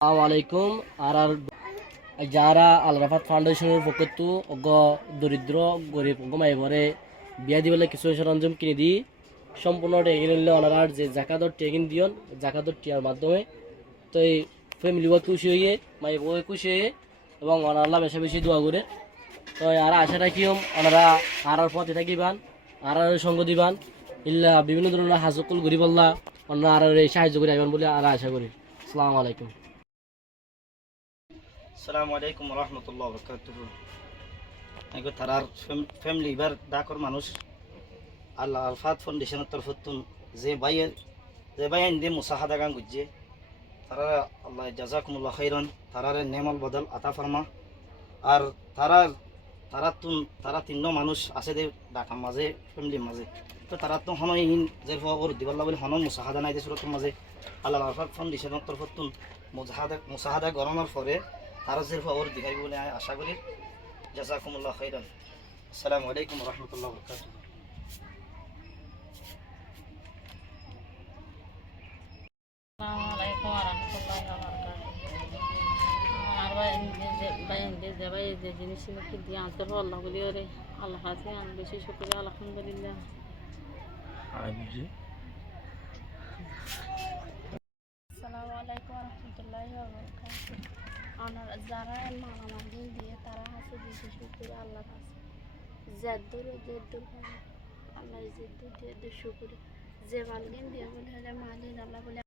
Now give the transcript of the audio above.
আসসালামু আলাইকুম। আর যারা আল রাফাত ফাউন্ডেশনের পক্ষে দরিদ্র গরিব মাইবরে বিয়া দিবলে কিছু সরঞ্জাম কিনে দিই সম্পূর্ণ টেকিন নিলে ওনার যে জাকাতর টেকিন দিয়ন জাকাতর টিয়ার মাধ্যমে তো এই ফ্যামিলি খুশি হয়ে মাইবই খুশি হয়ে এবং ওনারা বেশি বেশি দোয়া করে তো আর আশা রাখি ওনারা আর পথে থাকিবান আর সঙ্গ দিবান ইল্লা বিভিন্ন ধরনের হাজকুল গরিব আল্লাহ ওনারা আর সাহায্য করে আইবান বলে আর আশা করি। আসসালামু আলাইকুম। আসসালামু আলাইকুম রহমতুল্লাহ বরকাতুহু। এগো তারার ফ্যামিলি এবার ডাকর মানুষ আল্লাহ আলফাত ফাউন্ডেশনের তরফতুন যে বাইয়ের দিয়ে মুসাহাদা গান গুজছে তারা আল্লাহ জাজাকুমুল্লাহ খাইরান তারার নেমল বদল আতা ফরমা। আর তারা তিন মানুষ আছে দে ডাকার মাঝে ফ্যামিলির মাঝে তো তারা তো হন ইন যে ওর দিবাল্লা বলে হন মুসাহাদা নাই সুরতের মাঝে আল্লাহ আলফাত ফাউন্ডেশনের তরফতুন মুসাহাদা গরমের পরে তারা যে ওর দিঘাই বলে আশা করি। জাজাকুমুল্লাহ খাইরান। আসসালামু আলাইকুম রহমতুল্লাহ বরকাতুহু। আসসালামু আলাইকুম ওয়া রাহমাতুল্লাহি ওয়া বারাকাতুহু। আমার ভাই যে জিনিস দিয়ে আনতে আল্লাহ বলি ওরে আল্লাহ কাছে আমি বেশি শুকরিয়া আলহামদুলিল্লাহ। আসসালামু আলাইকুম রহমতুল্লাহি ওয়া বারাকাতুহু। আমার যারা মালামাল দিয়ে তারা আছে বেশি শুকরিয়া আল্লাহ কাছে জেদ্দুর আল্লাহ জেদ্দুর শুকরিয়া যে মালগিন দিয়ে বলে মালিন আল্লাহ বলে